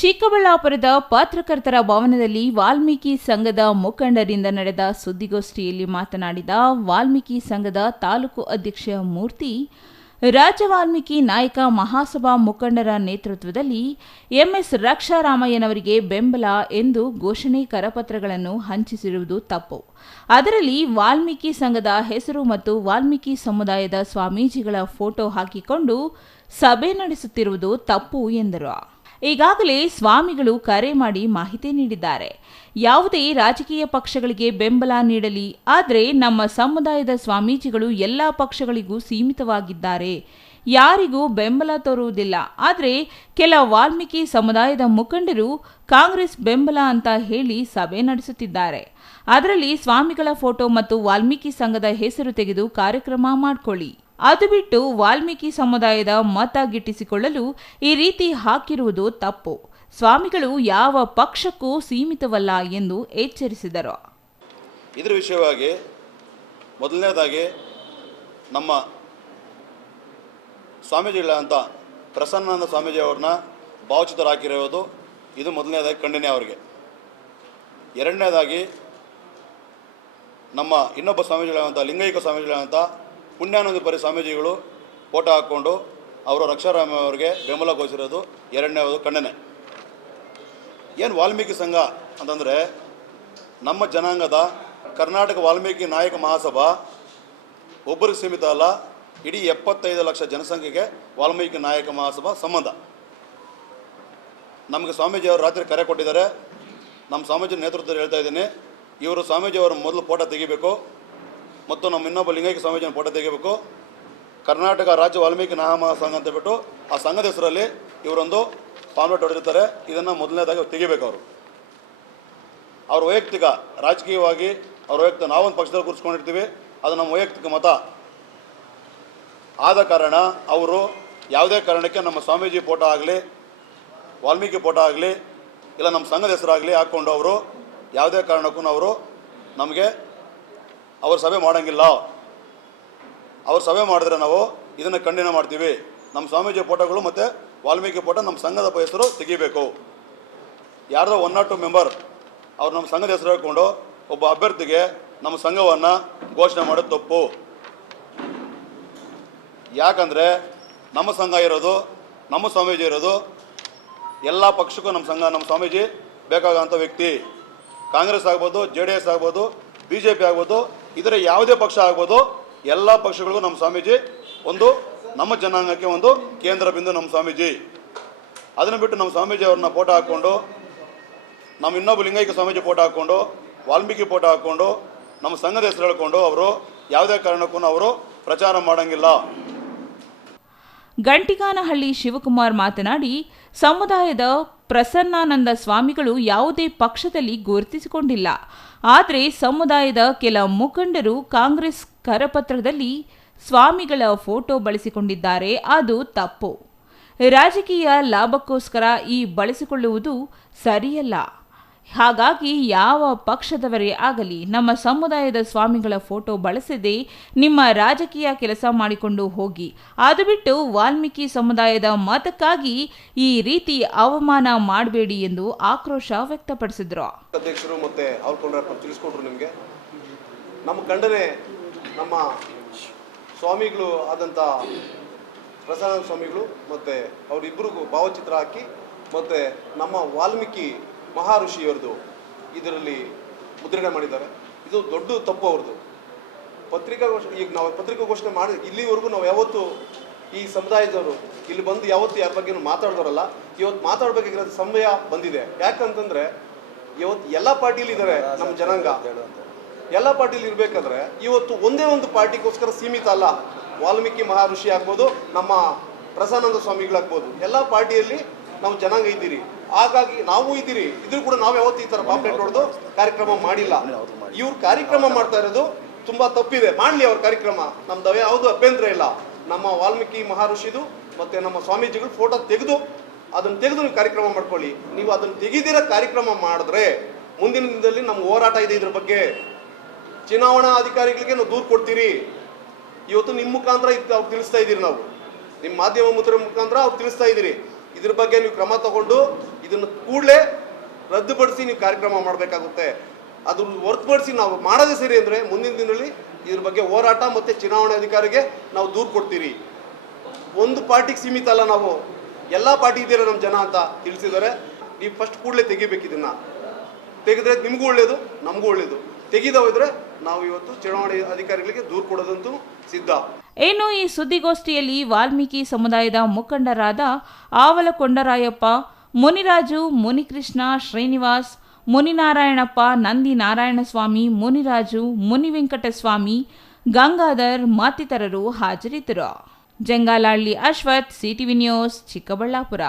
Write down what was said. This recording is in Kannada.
ಚಿಕ್ಕಬಳ್ಳಾಪುರದ ಪತ್ರಕರ್ತರ ಭವನದಲ್ಲಿ ವಾಲ್ಮೀಕಿ ಸಂಘದ ಮುಖಂಡರಿಂದ ನಡೆದ ಸುದ್ದಿಗೋಷ್ಠಿಯಲ್ಲಿ ಮಾತನಾಡಿದ ವಾಲ್ಮೀಕಿ ಸಂಘದ ತಾಲೂಕು ಅಧ್ಯಕ್ಷ ಮೂರ್ತಿ, ರಾಜ್ಯ ವಾಲ್ಮೀಕಿ ನಾಯಕ ಮಹಾಸಭಾ ಮುಖಂಡರ ನೇತೃತ್ವದಲ್ಲಿ ಎಂಎಸ್ ರಕ್ಷಾರಾಮಯ್ಯನವರಿಗೆ ಬೆಂಬಲ ಎಂದು ಘೋಷಣೆ ಕರಪತ್ರಗಳನ್ನು ಹಂಚಿಸಿರುವುದು ತಪ್ಪು. ಅದರಲ್ಲಿ ವಾಲ್ಮೀಕಿ ಸಂಘದ ಹೆಸರು ಮತ್ತು ವಾಲ್ಮೀಕಿ ಸಮುದಾಯದ ಸ್ವಾಮೀಜಿಗಳ ಫೋಟೋ ಹಾಕಿಕೊಂಡು ಸಭೆ ನಡೆಸುತ್ತಿರುವುದು ತಪ್ಪು ಎಂದರು. ಈಗಾಗಲೇ ಸ್ವಾಮಿಗಳು ಕರೆ ಮಾಡಿ ಮಾಹಿತಿ ನೀಡಿದ್ದಾರೆ. ಯಾವುದೇ ರಾಜಕೀಯ ಪಕ್ಷಗಳಿಗೆ ಬೆಂಬಲ ನೀಡಲಿ, ಆದರೆ ನಮ್ಮ ಸಮುದಾಯದ ಸ್ವಾಮೀಜಿಗಳು ಎಲ್ಲ ಪಕ್ಷಗಳಿಗೂ ಸೀಮಿತವಾಗಿದ್ದಾರೆ, ಯಾರಿಗೂ ಬೆಂಬಲ ತೋರುವುದಿಲ್ಲ. ಆದರೆ ಕೆಲ ವಾಲ್ಮೀಕಿ ಸಮುದಾಯದ ಮುಖಂಡರು ಕಾಂಗ್ರೆಸ್ ಬೆಂಬಲ ಅಂತ ಹೇಳಿ ಸಭೆ ನಡೆಸುತ್ತಿದ್ದಾರೆ. ಅದರಲ್ಲಿ ಸ್ವಾಮಿಗಳ ಫೋಟೋ ಮತ್ತು ವಾಲ್ಮೀಕಿ ಸಂಘದ ಹೆಸರು ತೆಗೆದು ಕಾರ್ಯಕ್ರಮ ಮಾಡಿಕೊಳ್ಳಿ. ಅದು ಬಿಟ್ಟು ವಾಲ್ಮೀಕಿ ಸಮುದಾಯದ ಮತ ಗಿಟ್ಟಿಸಿಕೊಳ್ಳಲು ಈ ರೀತಿ ಹಾಕಿರುವುದು ತಪ್ಪು. ಸ್ವಾಮಿಗಳು ಯಾವ ಪಕ್ಷಕ್ಕೂ ಸೀಮಿತವಲ್ಲ ಎಂದು ಎಚ್ಚರಿಸಿದರು. ಇದರ ವಿಷಯವಾಗಿ ಮೊದಲನೇದಾಗಿ ನಮ್ಮ ಸ್ವಾಮೀಜಿಗಳಂತ ಪ್ರಸನ್ನಾನಂದ ಸ್ವಾಮೀಜಿ ಅವ್ರನ್ನ ಭಾವಚಿತ್ರ ಹಾಕಿರೋದು ಇದು ಮೊದಲನೇದಾಗಿ ಖಂಡನೆ ಅವರಿಗೆ. ಎರಡನೇದಾಗಿ ನಮ್ಮ ಇನ್ನೊಬ್ಬ ಸ್ವಾಮೀಜಿಗಳಂತ ಲಿಂಗೈಕ್ಯ ಸ್ವಾಮೀಜಿಗಳಂತ ಪುಣ್ಯಾನಂದಪುರಿ ಸ್ವಾಮೀಜಿಗಳು ಫೋಟೋ ಹಾಕ್ಕೊಂಡು ಅವರು ರಕ್ಷಾರಾಮ ಅವರಿಗೆ ಬೆಂಬಲ ಘೋಷಿಸಿರೋದು ಎರಡನೇದು ಖಂಡನೆ. ಏನು ವಾಲ್ಮೀಕಿ ಸಂಘ ಅಂತಂದರೆ ನಮ್ಮ ಜನಾಂಗದ ಕರ್ನಾಟಕ ವಾಲ್ಮೀಕಿ ನಾಯಕ ಮಹಾಸಭಾ ಒಬ್ಬರಿಗೆ ಸೀಮಿತ ಅಲ್ಲ, ಇಡೀ 75 ಲಕ್ಷ ಜನಸಂಖ್ಯೆಗೆ ವಾಲ್ಮೀಕಿ ನಾಯಕ ಮಹಾಸಭಾ ಸಂಬಂಧ. ನಮಗೆ ಸ್ವಾಮೀಜಿಯವರು ರಾತ್ರಿ ಕರೆ ಕೊಟ್ಟಿದ್ದಾರೆ. ನಮ್ಮ ಸ್ವಾಮೀಜಿ ನೇತೃತ್ವದಲ್ಲಿ ಹೇಳ್ತಾ ಇದ್ದೀನಿ, ಇವರು ಸ್ವಾಮೀಜಿಯವರು ಮೊದಲು ಫೋಟೋ ತೆಗಿಬೇಕು ಮತ್ತು ನಮ್ಮ ಇನ್ನೊಬ್ಬ ಲಿಂಗೈಕ್ಯ ಸ್ವಾಮೀಜಿನ ಫೋಟೋ ತೆಗಿಬೇಕು. ಕರ್ನಾಟಕ ರಾಜ್ಯ ವಾಲ್ಮೀಕಿ ನಾಮ ಸಂಘ ಅಂತ ಬಿಟ್ಟು ಆ ಸಂಘದ ಹೆಸರಲ್ಲಿ ಇವರೊಂದು ಪಾಂಪ್ಲೆಟ್ ಹೊಡೆದಿರ್ತಾರೆ. ಇದನ್ನು ಮೊದಲನೇದಾಗಿ ತೆಗಿಬೇಕು. ಅವ್ರ ವೈಯಕ್ತಿಕ ರಾಜಕೀಯವಾಗಿ ಅವ್ರ ವೈಯಕ್ತಿಕ ನಾವೊಂದು ಪಕ್ಷದಲ್ಲಿ ಕೂರಿಸ್ಕೊಂಡಿರ್ತೀವಿ, ಅದು ನಮ್ಮ ವೈಯಕ್ತಿಕ ಮತ ಆದ ಕಾರಣ ಅವರು ಯಾವುದೇ ಕಾರಣಕ್ಕೆ ನಮ್ಮ ಸ್ವಾಮೀಜಿ ಫೋಟೋ ಆಗಲಿ ವಾಲ್ಮೀಕಿ ಫೋಟೋ ಆಗಲಿ ಇಲ್ಲ ನಮ್ಮ ಸಂಘದ ಹೆಸರಾಗಲಿ ಹಾಕ್ಕೊಂಡು ಅವರು ಯಾವುದೇ ಕಾರಣಕ್ಕೂ ಅವರು ನಮಗೆ ಅವ್ರ ಸಭೆ ಮಾಡೋಂಗಿಲ್ಲ. ಅವ್ರ ಸಭೆ ಮಾಡಿದ್ರೆ ನಾವು ಇದನ್ನು ಖಂಡನೆ ಮಾಡ್ತೀವಿ. ನಮ್ಮ ಸ್ವಾಮೀಜಿ ಫೋಟೋಗಳು ಮತ್ತು ವಾಲ್ಮೀಕಿ ಫೋಟೋ ನಮ್ಮ ಸಂಘದ ಹೆಸರು ತೆಗಿಬೇಕು. ಯಾರ್ದೋ 102 ಮೆಂಬರ್ ಅವ್ರು ನಮ್ಮ ಸಂಘದ ಹೆಸರು ಹೇಳ್ಕೊಂಡು ಒಬ್ಬ ಅಭ್ಯರ್ಥಿಗೆ ನಮ್ಮ ಸಂಘವನ್ನು ಘೋಷಣೆ ಮಾಡೋದು ತಪ್ಪು. ಯಾಕಂದರೆ ನಮ್ಮ ಸಂಘ ಇರೋದು, ನಮ್ಮ ಸ್ವಾಮೀಜಿ ಇರೋದು ಎಲ್ಲ ಪಕ್ಷಕ್ಕೂ ನಮ್ಮ ಸ್ವಾಮೀಜಿ ಬೇಕಾಗೋಂಥ ವ್ಯಕ್ತಿ. ಕಾಂಗ್ರೆಸ್ ಆಗ್ಬೋದು, JDS ಆಗ್ಬೋದು, BJP ಆಗ್ಬೋದು, ಇದರ ಯಾವುದೇ ಪಕ್ಷ ಆಗ್ಬೋದು, ಎಲ್ಲ ಪಕ್ಷಗಳಿಗೂ ನಮ್ಮ ಸ್ವಾಮೀಜಿ ಒಂದು ನಮ್ಮ ಜನಾಂಗಕ್ಕೆ ಒಂದು ಕೇಂದ್ರ ಬಿಂದು ನಮ್ಮ ಸ್ವಾಮೀಜಿ. ಅದನ್ನು ಬಿಟ್ಟು ನಮ್ಮ ಸ್ವಾಮೀಜಿ ಅವ್ರನ್ನ ಫೋಟೋ ಹಾಕ್ಕೊಂಡು ನಮ್ಮ ಇನ್ನೊಬ್ಬ ಲಿಂಗೈಕ್ಯ ಸ್ವಾಮೀಜಿ ಫೋಟೋ ಹಾಕ್ಕೊಂಡು ವಾಲ್ಮೀಕಿ ಫೋಟೋ ಹಾಕ್ಕೊಂಡು ನಮ್ಮ ಸಂಘದ ಹೆಸರು ಹೇಳ್ಕೊಂಡು ಅವರು ಯಾವುದೇ ಕಾರಣಕ್ಕೂ ಅವರು ಪ್ರಚಾರ ಮಾಡೋಂಗಿಲ್ಲ. ಗಂಟಿಗಾನಹಳ್ಳಿ ಶಿವಕುಮಾರ್ ಮಾತನಾಡಿ, ಸಮುದಾಯದ ಪ್ರಸನ್ನಾನಂದ ಸ್ವಾಮಿಗಳು ಯಾವುದೇ ಪಕ್ಷದಲ್ಲಿ ಗುರುತಿಸಿಕೊಂಡಿಲ್ಲ. ಆದರೆ ಸಮುದಾಯದ ಕೆಲ ಮುಖಂಡರು ಕಾಂಗ್ರೆಸ್ ಕರಪತ್ರದಲ್ಲಿ ಸ್ವಾಮಿಗಳ ಫೋಟೋ ಬಳಸಿಕೊಂಡಿದ್ದಾರೆ. ಅದು ತಪ್ಪು. ರಾಜಕೀಯ ಲಾಭಕ್ಕೋಸ್ಕರ ಈ ಬಳಸಿಕೊಳ್ಳುವುದು ಸರಿಯಲ್ಲ. ಹಾಗಾಗಿ ಯಾವ ಪಕ್ಷದವರೇ ಆಗಲಿ ನಮ್ಮ ಸಮುದಾಯದ ಸ್ವಾಮಿಗಳ ಫೋಟೋ ಬಳಸದೆ ನಿಮ್ಮ ರಾಜಕೀಯ ಕೆಲಸ ಮಾಡಿಕೊಂಡು ಹೋಗಿ. ಅದು ಬಿಟ್ಟು ವಾಲ್ಮೀಕಿ ಸಮುದಾಯದ ಮತಕ್ಕಾಗಿ ಈ ರೀತಿ ಅವಮಾನ ಮಾಡಬೇಡಿ ಎಂದು ಆಕ್ರೋಶ ವ್ಯಕ್ತಪಡಿಸಿದರು. ಅಧ್ಯಕ್ಷರು ಮತ್ತೆ ಅವ್ರ ತಿಳಿಸ್ಕೊಟ್ರು. ನಿಮಗೆ ನಮ್ಮ ಖಂಡನೆ ನಮ್ಮ ಸ್ವಾಮಿಗಳು ಆದಂಥ ಪ್ರಸನ್ನಾನಂದ ಸ್ವಾಮಿಗಳು ಮತ್ತು ಅವರಿಬ್ಬರಿಗೂ ಭಾವಚಿತ್ರ ಹಾಕಿ ಮತ್ತು ನಮ್ಮ ವಾಲ್ಮೀಕಿ ಮಹಾಋಷಿಯವರದು ಇದರಲ್ಲಿ ಮುದ್ರಣೆ ಮಾಡಿದ್ದಾರೆ. ಇದು ದೊಡ್ಡ ತಪ್ಪು ಅವ್ರದ್ದು. ಈಗ ನಾವು ಪತ್ರಿಕಾಗೋಷ್ಠಿ ಮಾಡಿ ಇಲ್ಲಿವರೆಗೂ ನಾವು ಯಾವತ್ತು ಈ ಸಮುದಾಯದವರು ಇಲ್ಲಿ ಬಂದು ಯಾವತ್ತು ಯಾರ ಬಗ್ಗೆ ಮಾತಾಡಿದವರಲ್ಲ. ಇವತ್ತು ಮಾತಾಡಬೇಕಾಗಿರೋದು ಸಮಯ ಬಂದಿದೆ. ಯಾಕಂತಂದರೆ ಇವತ್ತು ಎಲ್ಲ ಪಾರ್ಟಿಲಿ ಇದ್ದಾರೆ ನಮ್ಮ ಜನಾಂಗ. ಎಲ್ಲ ಪಾರ್ಟಿಲಿ ಇರಬೇಕಾದ್ರೆ ಇವತ್ತು ಒಂದೇ ಒಂದು ಪಾರ್ಟಿಗೋಸ್ಕರ ಸೀಮಿತ ಅಲ್ಲ. ವಾಲ್ಮೀಕಿ ಮಹಾಋಷಿ ಆಗ್ಬೋದು, ನಮ್ಮ ಪ್ರಸನ್ನಾನಂದ ಸ್ವಾಮಿಗಳಾಗ್ಬೋದು, ಎಲ್ಲ ಪಾರ್ಟಿಯಲ್ಲಿ ನಾವು ಜನಾಂಗ ಇದ್ದೀರಿ. ಹಾಗಾಗಿ ನಾವು ಇದ್ದೀರಿ. ಇದ್ರೂ ಕೂಡ ನಾವು ಯಾವತ್ತು ಈ ಥರ ಪಾಂಪ್ಲೆಟ್ ಹೊಡೆದು ಕಾರ್ಯಕ್ರಮ ಮಾಡಿಲ್ಲ. ಇವ್ರು ಕಾರ್ಯಕ್ರಮ ಮಾಡ್ತಾ ಇರೋದು ತುಂಬ ತಪ್ಪಿದೆ. ಮಾಡಲಿ ಅವ್ರ ಕಾರ್ಯಕ್ರಮ, ನಮ್ದು ಯಾವುದು ಅಭ್ಯಂತರ ಇಲ್ಲ. ನಮ್ಮ ವಾಲ್ಮೀಕಿ ಮಹಾಋಷಿದು ಮತ್ತು ನಮ್ಮ ಸ್ವಾಮೀಜಿಗಳು ಫೋಟೋ ತೆಗೆದು ಅದನ್ನು ತೆಗೆದು ನೀವು ಕಾರ್ಯಕ್ರಮ ಮಾಡ್ಕೊಳ್ಳಿ. ನೀವು ಅದನ್ನು ತೆಗೆದಿರೋ ಕಾರ್ಯಕ್ರಮ ಮಾಡಿದ್ರೆ ಮುಂದಿನ ದಿನದಲ್ಲಿ ನಮ್ಗೆ ಹೋರಾಟ ಇದೆ. ಇದ್ರ ಬಗ್ಗೆ ಚುನಾವಣಾ ಅಧಿಕಾರಿಗಳಿಗೆ ನಾವು ದೂರು ಕೊಡ್ತೀರಿ. ಇವತ್ತು ನಿಮ್ಮ ಮುಖಾಂತರ ಅವ್ರು ತಿಳಿಸ್ತಾ ಇದ್ದೀರಿ. ನಾವು ನಿಮ್ಮ ಮಾಧ್ಯಮ ಮುಖಾಂತರ ಅವ್ರು ತಿಳಿಸ್ತಾ ಇದ್ದೀರಿ. ಇದ್ರ ಬಗ್ಗೆ ನೀವು ಕ್ರಮ ತಗೊಂಡು ಇದನ್ನು ಕೂಡಲೇ ರದ್ದುಪಡಿಸಿ ನೀವು ಕಾರ್ಯಕ್ರಮ ಮಾಡಬೇಕಾಗುತ್ತೆ. ಅದ್ರ ಹೊರತುಪಡಿಸಿ ನಾವು ಮಾಡೋದೇ ಸರಿ ಅಂದರೆ ಮುಂದಿನ ದಿನದಲ್ಲಿ ಇದ್ರ ಬಗ್ಗೆ ಹೋರಾಟ ಮತ್ತು ಚುನಾವಣೆ ಅಧಿಕಾರಿಗೆ ನಾವು ದೂರು ಕೊಡ್ತೀರಿ. ಒಂದು ಪಾರ್ಟಿಗೆ ಸೀಮಿತ ಅಲ್ಲ, ನಾವು ಎಲ್ಲ ಪಾರ್ಟಿ ಇದ್ದೀರ ನಮ್ಮ ಜನ ಅಂತ ತಿಳಿಸಿದ್ದಾರೆ. ನೀವು ಫಸ್ಟ್ ಕೂಡಲೇ ತೆಗಿಬೇಕು. ಇದನ್ನು ತೆಗೆದ್ರೆ ನಿಮಗೂ ಒಳ್ಳೆಯದು, ನಮಗೂ ಒಳ್ಳೆಯದು. ತೆಗೆದ ಹೋದರೆ ನಾವು ಇವತ್ತು ಚುನಾವಣೆ ಅಧಿಕಾರಿಗಳಿಗೆ ದೂರು ಕೊಡೋದಂತೂ ಸಿದ್ಧ. ಇನ್ನು ಈ ಸುದ್ದಿಗೋಷ್ಠಿಯಲ್ಲಿ ವಾಲ್ಮೀಕಿ ಸಮುದಾಯದ ಮುಖಂಡರಾದ ಆವಲಕೊಂಡರಾಯಪ್ಪ, ಮುನಿರಾಜು, ಮುನಿಕೃಷ್ಣ, ಶ್ರೀನಿವಾಸ್, ಮುನಿನಾರಾಯಣಪ್ಪ, ನಂದಿ ನಾರಾಯಣಸ್ವಾಮಿ, ಮುನಿರಾಜು, ಮುನಿವೆಂಕಟಸ್ವಾಮಿ, ಗಂಗಾಧರ್ ಮತ್ತಿತರರು ಹಾಜರಿದ್ದರು. Jangalahalli Ashwath, CTV news, Chikkaballapur.